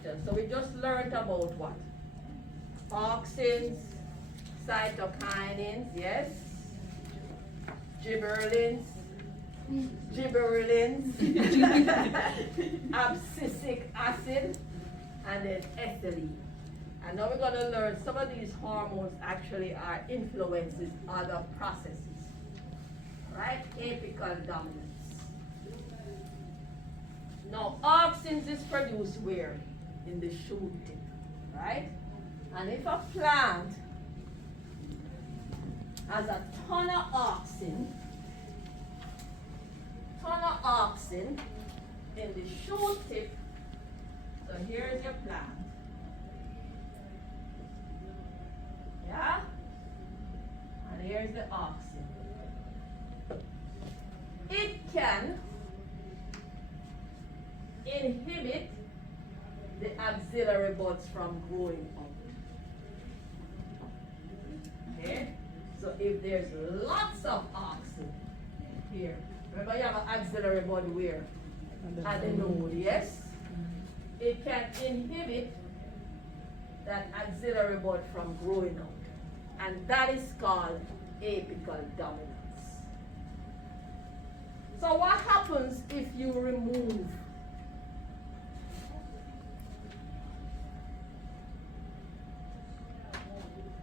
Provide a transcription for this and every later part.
question. So we just learned about what? Auxins, cytokinins, yes? Gibberellins, abscisic acid, and then ethylene. And now we're going to learn some of these hormones actually are influences other processes. Right? Apical dominance. Now, auxins is produced where? In the shoot tip. Right? And if a plant has a ton of auxin in the shoot tip, so here is your plant. Yeah? And here's the auxin. It can inhibit the axillary buds from growing out. Okay? So if there's lots of auxin here, remember you have an axillary bud where? At the node, yes? It can inhibit that axillary bud from growing out. And that is called apical dominance. So what happens if you remove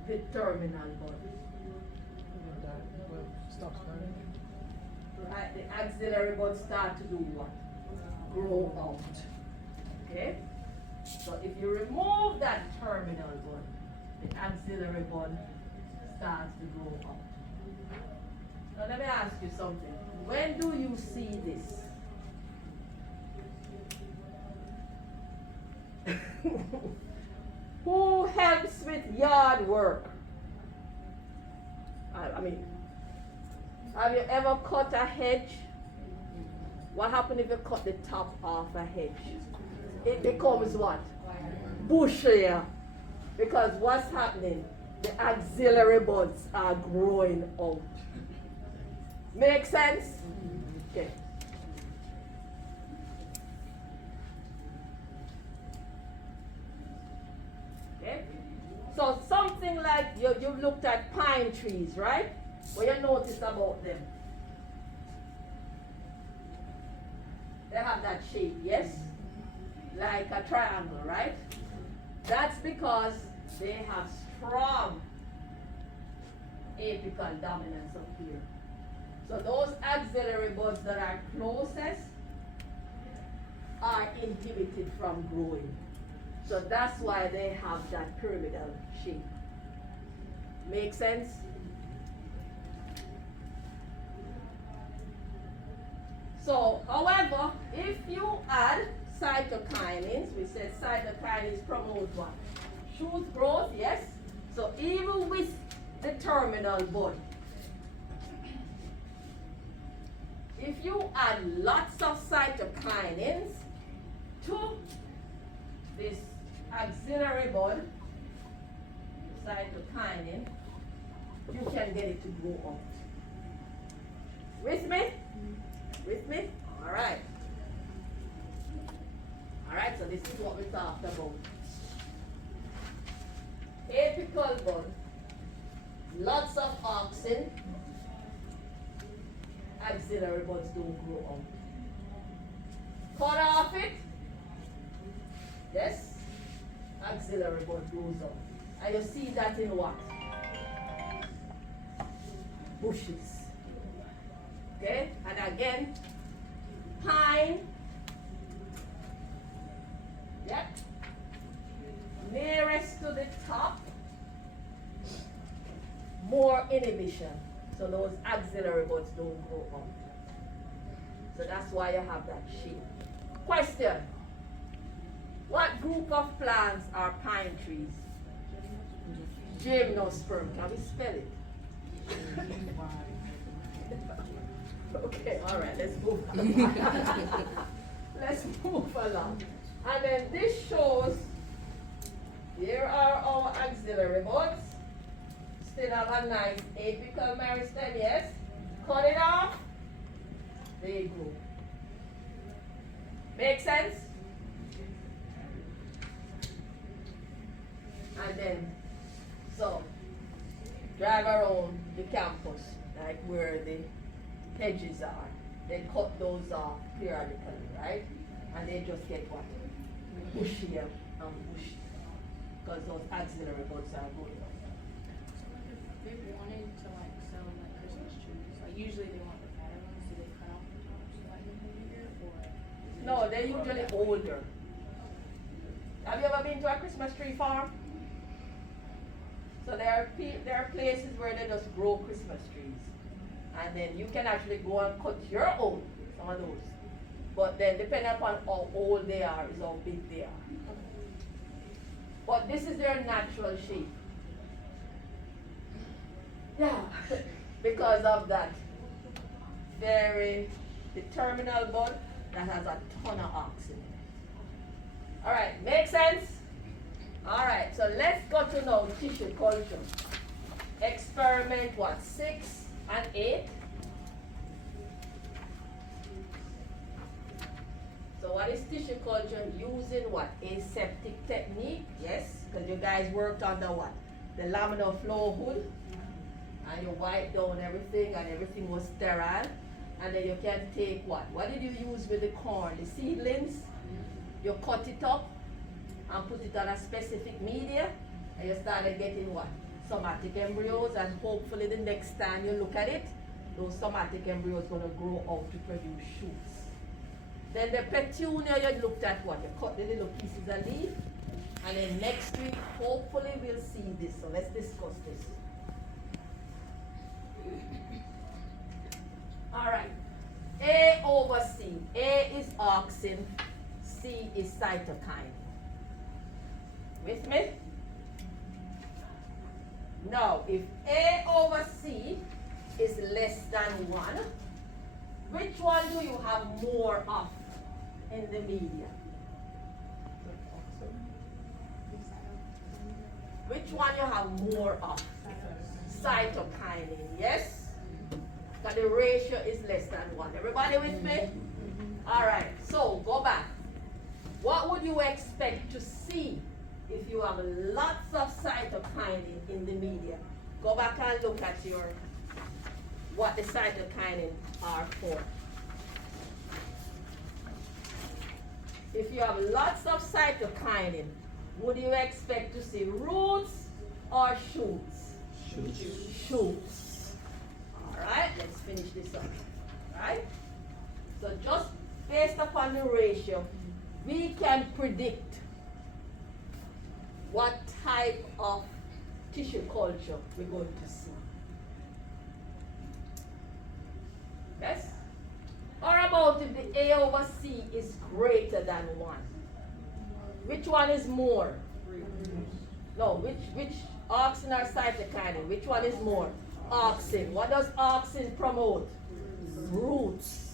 the terminal bud? Right, the axillary buds start to do what? Grow out. Okay? So if you remove that terminal bud, the axillary bud starts to grow out. Now let me ask you something. When do you see this? Who helps with yard work? I mean, have you ever cut a hedge? What happens if you cut the top off a hedge? It becomes what? Bushier. Because what's happening? The axillary buds are growing out. Make sense? Okay. Okay. So something like you've looked at pine trees, right? What you notice about them? They have that shape, yes? Like a triangle, right? That's because they have strong apical dominance up here. So those axillary buds that are closest are inhibited from growing. So that's why they have that pyramidal shape. Make sense? So, however, if you add cytokinins, we said cytokinins promote what? Shoot growth, yes? So even with the terminal bud, if you add lots of cytokinins to this axillary bud, cytokinin, you can get it to grow out. With me? With me? All right. All right, so this is what we talked about. Apical bud, lots of auxin, axillary buds don't grow out. Cut off it, yes, axillary bud grows out. And you see that in what? Bushes. Okay, and again, pine, yep, nearest to the top, more inhibition. So those axillary buds don't grow up. So that's why you have that shape. Question. What group of plants are pine trees? Gymnosperm. Can we spell it? Okay, all right, let's move along. Let's move along. And then this shows, here are our axillary buds. Still have a nice apical meristem, yes? Cut it off. There you go. Make sense? then, so, drive around the campus, like where the hedges are. They cut those off periodically, right? And they just get what? Bushier and bushy. Because those auxiliary buds are going up. They wanted to like sell like Christmas trees. Like usually they want the fatter ones, so they cut off the tops to like make them bigger, or is it No, just they're usually older. Have you ever been to a Christmas tree farm? So there are places where they just grow Christmas trees. And then you can actually go and cut your own, some of those. But then depending upon how old they are is how big they are. But this is their natural shape. Yeah, because of that the terminal bud that has a ton of oxygen in it. Alright, make sense? Alright, so let's go to now tissue culture. Experiment what? 6 and 8. So what is tissue culture? Using what? Aseptic technique, yes? Because you guys worked on the what? The laminar flow hood. And you wipe down everything and everything was sterile. And then you can take what? What did you use with the corn? The seedlings? You cut it up and put it on a specific media, and you started getting what? Somatic embryos, and hopefully the next time you look at it, those somatic embryos are going to grow out to produce shoots. Then the petunia, you looked at what? You cut the little pieces of leaf, and then next week, hopefully we'll see this. So let's discuss this. All right. A over C. A is auxin, C is cytokine. With me? Now, if A over C is less than 1, which one do you have more of in the media? Which one you have more of? Cytokinin, yes? Because the ratio is less than 1. Everybody with me? Alright, so go back. What would you expect to see if you have lots of cytokinin in the media? Go back and look at what the cytokinin are for. If you have lots of cytokinin, would you expect to see roots or shoots? Shoots. Alright, let's finish this up. Alright? So just based upon the ratio, we can predict what type of tissue culture we're going to see. Yes? Or about if the A over C is greater than 1. Which one is more? No, which auxin or cytokinin? Which one is more? Auxin. What does auxin promote? Roots.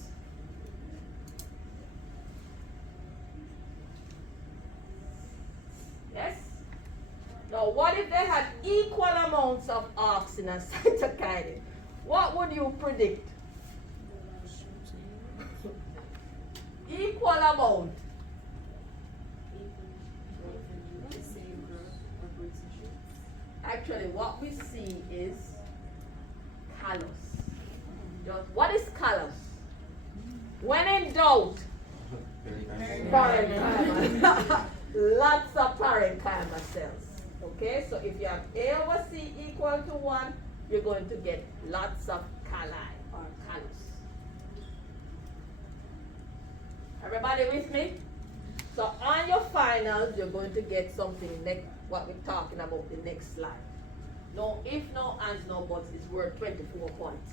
Yes? Now, what if they had equal amounts of auxin and cytokinin? What would you predict? Equal amount. Actually, what we see is callus. What is callus? When in doubt, parenchyma. Lots of parenchyma cells. Okay, so if you have A over C equal to 1, you're going to get lots of calli or callus. Everybody with me? So on your finals, you're going to get something next, what we're talking about the next slide. No if, no ands, no buts is worth 24 points.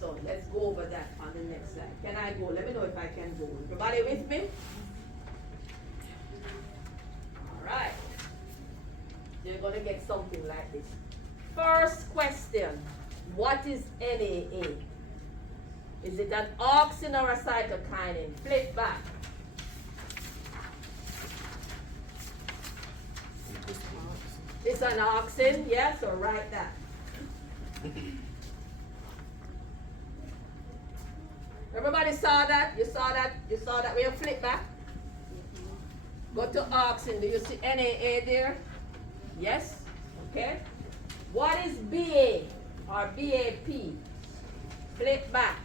So let's go over that on the next slide. Can I go? Let me know if I can go. Everybody with me? Alright. You're going to get something like this. First question. What is NAA? Is it an auxin or a cytokinin? Flip back. It's an auxin, yeah, so write that. Everybody saw that? You saw that? You saw that when you flip back? Go to auxin. Do you see NAA there? Yes? Okay? What is BA or BAP? Flip back.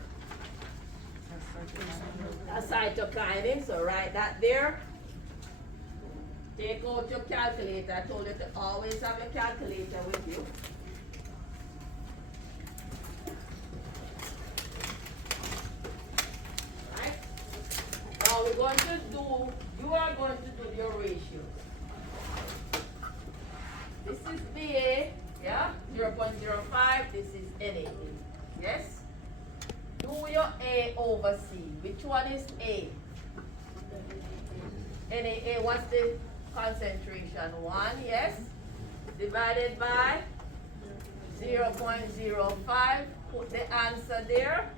Acetylcholine, so write that there. Take out your calculator. I told you to always have your calculator with you. Right? Now we're going to do, you are going to do your ratios. This is BA, yeah, 0.05, this is NA, yes? Do your A over C. Which one is A? NaA, what's the concentration? 1, yes? Divided by 0.05. Put the answer there.